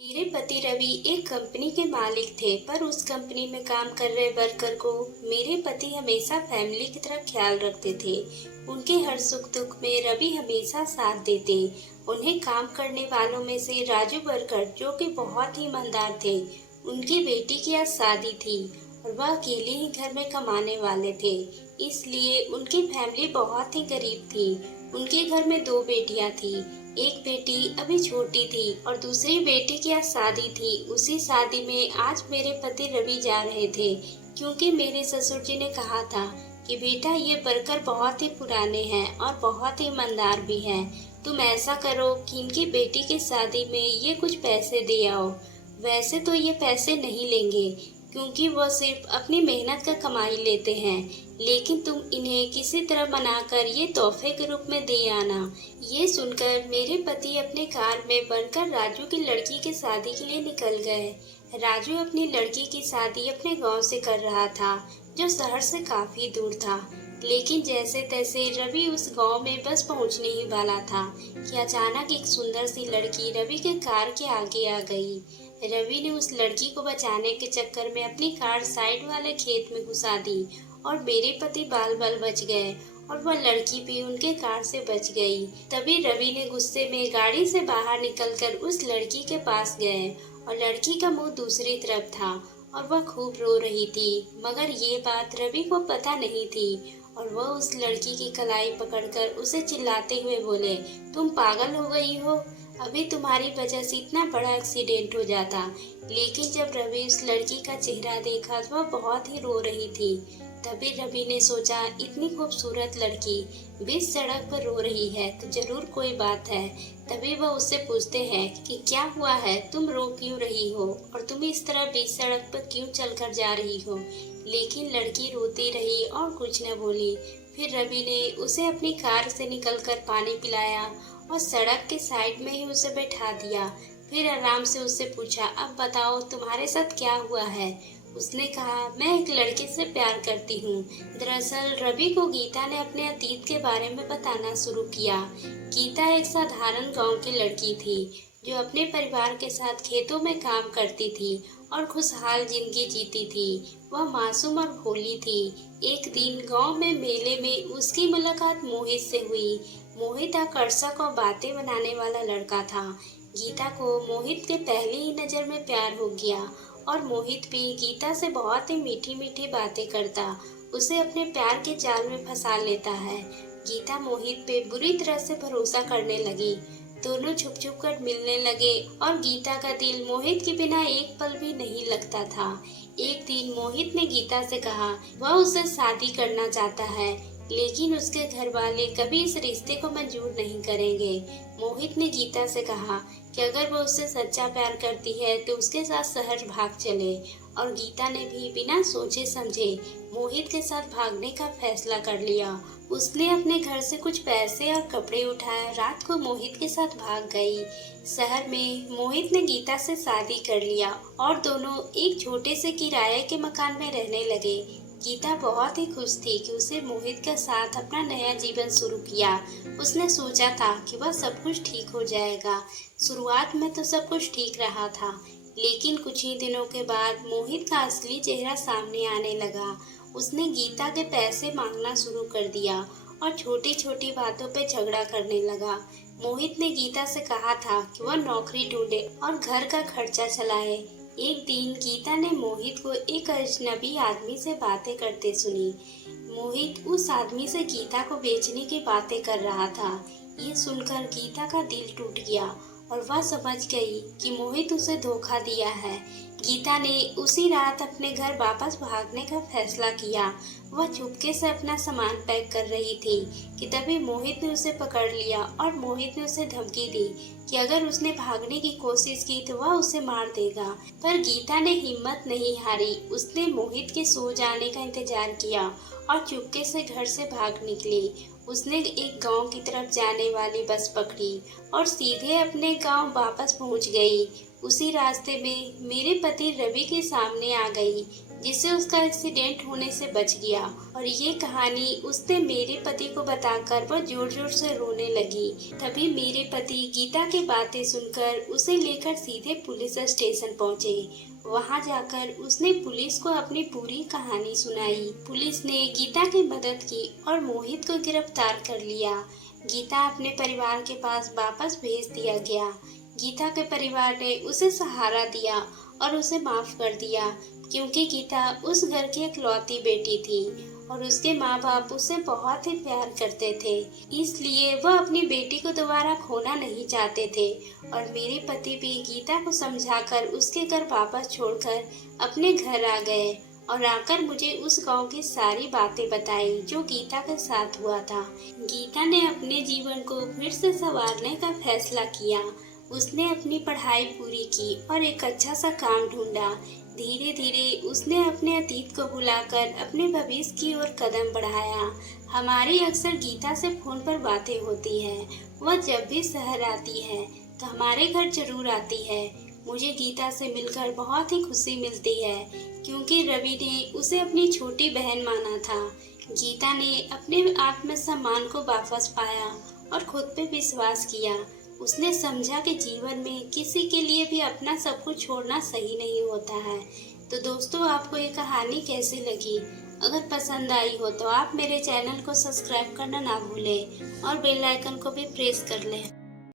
मेरे पति रवि एक कंपनी के मालिक थे, पर उस कंपनी में काम कर रहे वर्कर को मेरे पति हमेशा फैमिली की तरह ख्याल रखते थे। उनके हर सुख दुख में रवि हमेशा साथ देते। उन्हें काम करने वालों में से राजू वर्कर, जो कि बहुत ही ईमानदार थे, उनकी बेटी की आज शादी थी और वह अकेले ही घर में कमाने वाले थे। इसलिए उनकी फैमिली बहुत ही गरीब थी। उनके घर में दो बेटियां थी। एक बेटी अभी छोटी थी और दूसरी बेटी की आज शादी थी। उसी शादी में आज मेरे पति रवि जा रहे थे, क्योंकि मेरे ससुर जी ने कहा था कि बेटा, ये वर्कर बहुत ही पुराने हैं और बहुत ही ईमानदार भी हैं। तुम ऐसा करो कि इनकी बेटी की शादी में ये कुछ पैसे दे आओ। वैसे तो ये पैसे नहीं लेंगे, क्योंकि वह सिर्फ अपनी मेहनत का कमाई लेते हैं, लेकिन तुम इन्हें किसी तरह मनाकर ये तोहफे के रूप में दे आना। ये सुनकर मेरे पति अपने कार में बनकर राजू की लड़की की शादी के लिए निकल गए। राजू अपनी लड़की की शादी अपने गांव से कर रहा था, जो शहर से काफी दूर था। लेकिन जैसे तैसे रवि उस गांव में बस पहुंचने ही वाला था कि अचानक एक सुंदर सी लड़की रवि के कार के आगे आ गई। रवि ने उस लड़की को बचाने के चक्कर में अपनी कार साइड वाले खेत में घुसा दी और मेरे पति बाल बाल बच गए और वह लड़की भी उनके कार से बच गई। तभी रवि ने गुस्से में गाड़ी से बाहर निकलकर उस लड़की के पास गए और लड़की का मुंह दूसरी तरफ था और वह खूब रो रही थी, मगर ये बात रवि को पता नहीं थी और वह उस लड़की की कलाई पकड़कर उसे चिल्लाते हुए बोले, तुम पागल हो गई हो, अभी तुम्हारी वजह से इतना बड़ा एक्सीडेंट हो जाता। लेकिन जब रवि उस लड़की का चेहरा देखा तो वह बहुत ही रो रही थी। तभी रवि ने सोचा, इतनी खूबसूरत लड़की बीच सड़क पर रो रही है तो जरूर कोई बात है। तभी वह उससे पूछते हैं कि क्या हुआ है, तुम रो क्यों रही हो और तुम इस तरह बीच सड़क पर क्यों चलकर जा रही हो। लेकिन लड़की रोती रही और कुछ न बोली। फिर रवि ने उसे अपनी कार से निकलकर पानी पिलाया और सड़क के साइड में ही उसे बैठा दिया। फिर आराम से उससे पूछा, अब बताओ तुम्हारे साथ क्या हुआ है। उसने कहा, मैं एक लड़के से प्यार करती हूँ। दरअसल रवि को गीता ने अपने अतीत के बारे में बताना शुरू किया। गीता एक साधारण गांव की लड़की थी, जो अपने परिवार के साथ खेतों में काम करती थी और खुशहाल जिंदगी जीती थी। वह मासूम और भोली थी। एक दिन गांव में मेले में उसकी मुलाकात मोहित से हुई। मोहित आकर्षक और बातें बनाने वाला लड़का था। गीता को मोहित के पहली ही नजर में प्यार हो गया और मोहित भी गीता से बहुत ही मीठी मीठी बातें करता उसे अपने प्यार के जाल में फंसा लेता है। गीता मोहित पे बुरी तरह से भरोसा करने लगी। दोनों छुप छुप कर मिलने लगे और गीता का दिल मोहित के बिना एक पल भी नहीं लगता था। एक दिन मोहित ने गीता से कहा वह उससे शादी करना चाहता है, लेकिन उसके घर वाले कभी इस रिश्ते को मंजूर नहीं करेंगे। मोहित ने गीता से कहा कि अगर वो उससे सच्चा प्यार करती है तो उसके साथ शहर भाग चले, और गीता ने भी बिना सोचे समझे मोहित के साथ भागने का फैसला कर लिया। उसने अपने घर से कुछ पैसे और कपड़े उठाए, रात को मोहित के साथ भाग गई। शहर में मोहित ने गीता से शादी कर लिया और दोनों एक छोटे से किराए के मकान में रहने लगे। गीता बहुत ही खुश थी कि उसे मोहित के साथ अपना नया जीवन शुरू किया। उसने सोचा था कि वह सब कुछ ठीक हो जाएगा। शुरुआत में तो सब कुछ ठीक रहा था, लेकिन कुछ ही दिनों के बाद मोहित का असली चेहरा सामने आने लगा। उसने गीता के पैसे मांगना शुरू कर दिया और छोटी छोटी बातों पे झगड़ा करने लगा। मोहित ने गीता से कहा था कि वह नौकरी ढूंढे और घर का खर्चा चलाए। एक दिन गीता ने मोहित को एक अजनबी आदमी से बातें करते सुनी। मोहित उस आदमी से गीता को बेचने की बातें कर रहा था। ये सुनकर गीता का दिल टूट गया और वह समझ गई कि मोहित उसे धोखा दिया है। गीता ने उसी रात अपने घर वापस भागने का फैसला किया। वह चुपके से अपना सामान पैक कर रही थी कि तभी मोहित ने उसे पकड़ लिया और मोहित ने उसे धमकी दी कि अगर उसने भागने की कोशिश की तो वह उसे मार देगा। पर गीता ने हिम्मत नहीं हारी। उसने मोहित के सो जाने का इंतजार किया और चुपके से घर से भाग निकली। उसने एक गांव की तरफ जाने वाली बस पकड़ी और सीधे अपने गांव वापस पहुंच गई। उसी रास्ते में मेरे पति रवि के सामने आ गई। जिससे उसका एक्सीडेंट होने से बच गया। और ये कहानी उसने मेरे पति को बताकर वो जोर जोर से रोने लगी। तभी मेरे पति गीता की बातें सुनकर उसे लेकर सीधे पुलिस स्टेशन पहुँचे। वहां जाकर उसने पुलिस को अपनी पूरी कहानी सुनाई। पुलिस ने गीता की मदद की और मोहित को गिरफ्तार कर लिया। गीता अपने परिवार के पास वापस भेज दिया गया। गीता के परिवार ने उसे सहारा दिया और उसे माफ कर दिया, क्योंकि गीता उस घर की इकलौती बेटी थी और उसके माँ बाप उसे बहुत ही प्यार करते थे। इसलिए वह अपनी बेटी को दोबारा खोना नहीं चाहते थे। और मेरे पति भी गीता को समझाकर उसके घर वापस छोड़कर अपने घर आ गए और आकर मुझे उस गांव की सारी बातें बताई जो गीता के साथ हुआ था। गीता ने अपने जीवन को फिर से संवारने का फैसला किया। उसने अपनी पढ़ाई पूरी की और एक अच्छा सा काम ढूंढा। धीरे धीरे उसने अपने अतीत को भुलाकर अपने भविष्य की ओर कदम बढ़ाया। हमारी अक्सर गीता से फोन पर बातें होती है। वह जब भी शहर आती है तो हमारे घर जरूर आती है। मुझे गीता से मिलकर बहुत ही खुशी मिलती है, क्योंकि रवि ने उसे अपनी छोटी बहन माना था। गीता ने अपने आत्मसम्मान को वापस पाया और खुद पे विश्वास किया। उसने समझा कि जीवन में किसी के लिए भी अपना सब कुछ छोड़ना सही नहीं होता है। तो दोस्तों, आपको ये कहानी कैसी लगी? अगर पसंद आई हो तो आप मेरे चैनल को सब्सक्राइब करना ना भूलें और बेल आइकन को भी प्रेस कर लें।